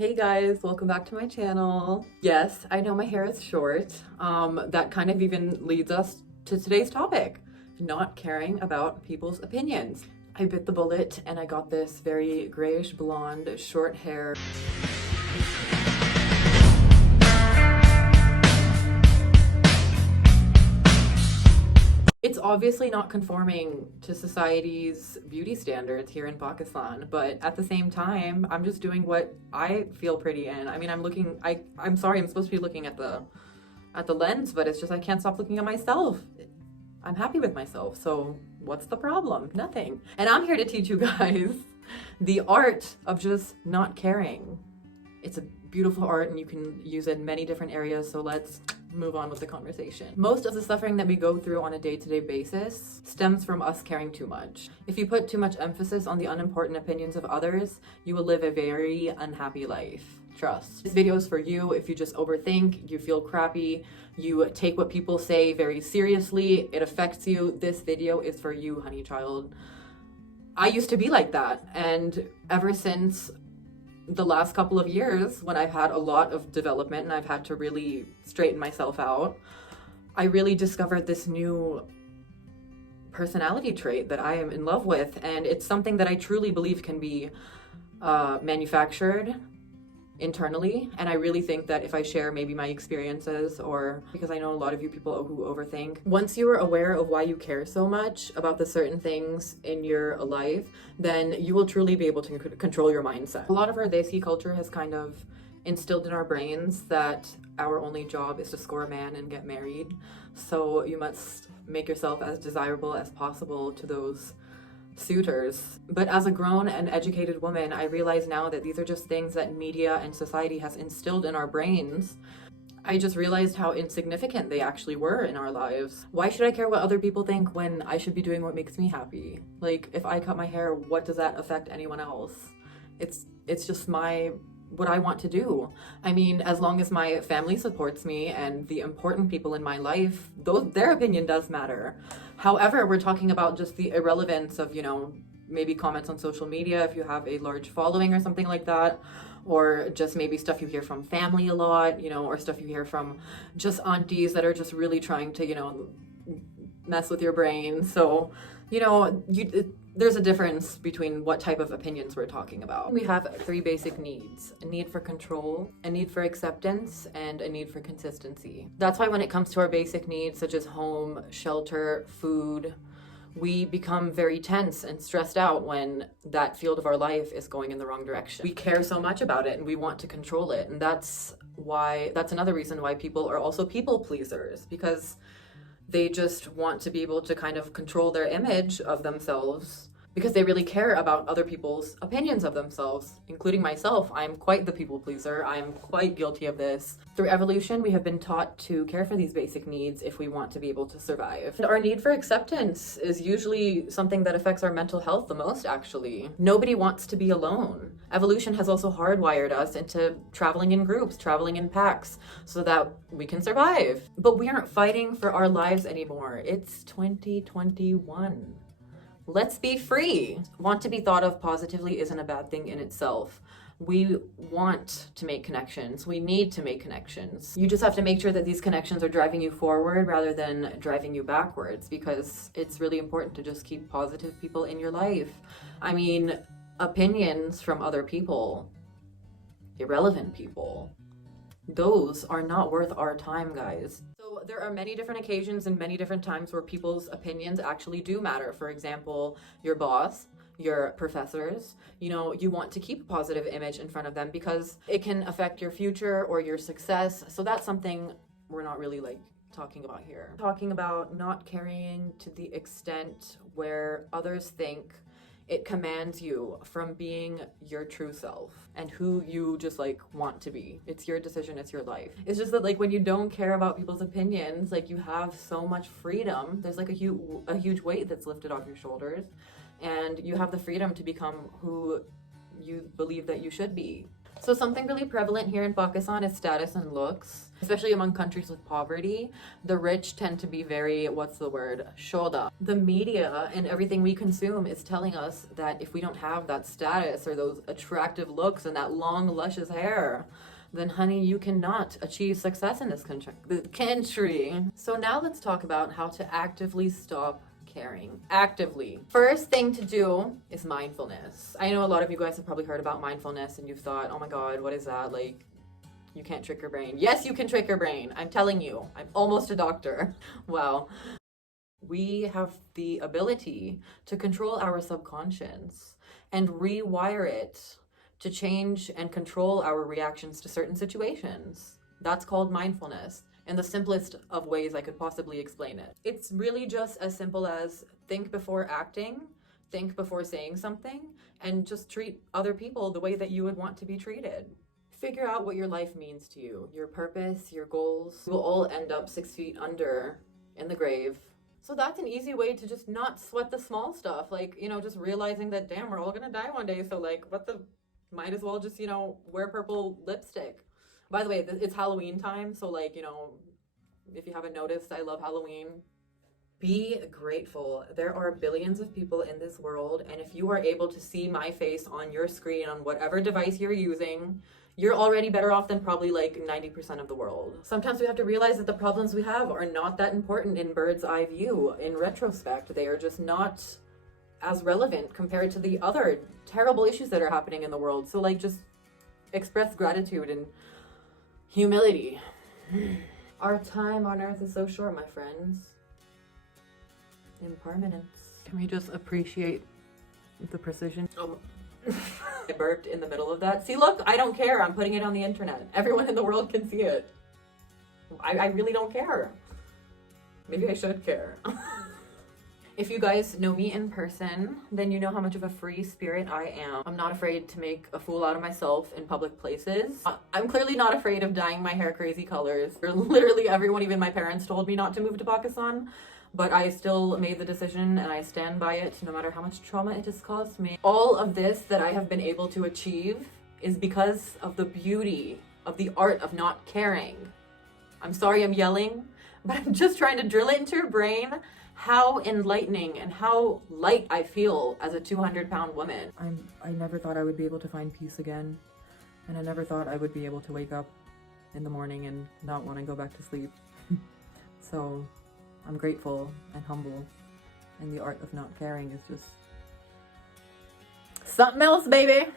Hey guys, welcome back to my channel. Yes, I know my hair is short. That kind of even leads us to today's topic, not caring about people's opinions. I bit the bullet and I got this very grayish blonde short hair. It's obviously not conforming to society's beauty standards here in Pakistan, but at the same time, I'm just doing what I feel pretty in. I mean, I'm sorry, I'm supposed to be looking at the lens, but it's just I can't stop looking at myself. I'm happy with myself, so what's the problem? Nothing. And I'm here to teach you guys the art of just not caring. It's a beautiful art and you can use it in many different areas, so let's move on with the conversation. Most of the suffering that we go through on a day-to-day basis stems from us caring too much. If you put too much emphasis on the unimportant opinions of others, you will live a very unhappy life. Trust. This video is for you if you just overthink, you feel crappy, you take what people say very seriously, it affects you. This video is for you, honey child. I used to be like that, and ever since the last couple of years, when I've had a lot of development and I've had to really straighten myself out, I really discovered this new personality trait that I am in love with, and it's something that I truly believe can be manufactured internally. And I really think that if I share maybe my experiences, or because I know a lot of you people who overthink, once you are aware of why you care so much about the certain things in your life, then you will truly be able to control your mindset. A lot of our Desi culture has kind of instilled in our brains that our only job is to score a man and get married. So you must make yourself as desirable as possible to those suitors. But as a grown and educated woman, I realize now that these are just things that media and society has instilled in our brains. I just realized how insignificant they actually were in our lives. Why should I care what other people think when I should be doing what makes me happy? Like, if I cut my hair, what does that affect anyone else? It's just what I want to do. I mean, as long as my family supports me and the important people in my life, their opinion does matter. However, we're talking about just the irrelevance of, maybe comments on social media if you have a large following or something like that, or just maybe stuff you hear from family a lot, or stuff you hear from just aunties that are just really trying to, mess with your brain. So, there's a difference between what type of opinions we're talking about. We have three basic needs: a need for control, a need for acceptance, and a need for consistency. That's why when it comes to our basic needs, such as home, shelter, food, we become very tense and stressed out when that field of our life is going in the wrong direction. We care so much about it and we want to control it. And that's another reason why people are also people pleasers, because they just want to be able to kind of control their image of themselves because they really care about other people's opinions of themselves, including myself. I'm quite the people pleaser. I'm quite guilty of this. Through evolution, we have been taught to care for these basic needs if we want to be able to survive. And our need for acceptance is usually something that affects our mental health the most, actually. Nobody wants to be alone. Evolution has also hardwired us into traveling in groups, traveling in packs, so that we can survive. But we aren't fighting for our lives anymore. It's 2021. Let's be free. Want to be thought of positively isn't a bad thing in itself. We want to make connections. We need to make connections. You just have to make sure that these connections are driving you forward rather than driving you backwards, because it's really important to just keep positive people in your life. I mean, opinions from other people, irrelevant people, those are not worth our time, guys. So there are many different occasions and many different times where people's opinions actually do matter. For example, your boss, your professors, you want to keep a positive image in front of them because it can affect your future or your success. So that's something we're not really talking about here. Talking about not caring to the extent where others think it commands you from being your true self and who you just want to be. It's your decision, it's your life. It's just that when you don't care about people's opinions, you have so much freedom. There's a huge weight that's lifted off your shoulders, and you have the freedom to become who you believe that you should be. So something really prevalent here in Pakistan is status and looks, especially among countries with poverty. The rich tend to be very, what's the word, shoda. The media and everything we consume is telling us that if we don't have that status or those attractive looks and that long, luscious hair, then honey, you cannot achieve success in this country. So now let's talk about how to actively stop caring. Actively. First thing to do is mindfulness. I know a lot of you guys have probably heard about mindfulness and you've thought, oh my god, what is that? Like, you can't trick your brain. Yes, you can trick your brain. I'm telling you. I'm almost a doctor. Wow. We have the ability to control our subconscious and rewire it to change and control our reactions to certain situations. That's called mindfulness. In the simplest of ways I could possibly explain it. It's really just as simple as think before acting, think before saying something, and just treat other people the way that you would want to be treated. Figure out what your life means to you, your purpose, your goals. We'll all end up 6 feet under in the grave. So that's an easy way to just not sweat the small stuff. Like, you know, just realizing that, damn, we're all gonna die one day. So like, might as well just, you know, wear purple lipstick. By the way, it's Halloween time, so like, you know, if you haven't noticed, I love Halloween. Be grateful. There are billions of people in this world, and if you are able to see my face on your screen on whatever device you're using, you're already better off than probably like 90% of the world. Sometimes we have to realize that the problems we have are not that important in bird's eye view. In retrospect, they are just not as relevant compared to the other terrible issues that are happening in the world. So like, just express gratitude and humility. Our time on earth is so short, my friends. Impermanence. Can we just appreciate the precision? Oh. I burped in the middle of that. See, look, I don't care. I'm putting it on the internet. Everyone in the world can see it. I really don't care. Maybe I should care. If you guys know me in person, then you know how much of a free spirit I am. I'm not afraid to make a fool out of myself in public places. I'm clearly not afraid of dyeing my hair crazy colors. Literally everyone, even my parents, told me not to move to Pakistan, but I still made the decision and I stand by it no matter how much trauma it has caused me. All of this that I have been able to achieve is because of the beauty of the art of not caring. I'm sorry I'm yelling, but I'm just trying to drill it into your brain how enlightening and how light I feel as a 200-pound woman. I never thought I would be able to find peace again, and I never thought I would be able to wake up in the morning and not want to go back to sleep. So I'm grateful and humble, and the art of not caring is just something else, baby.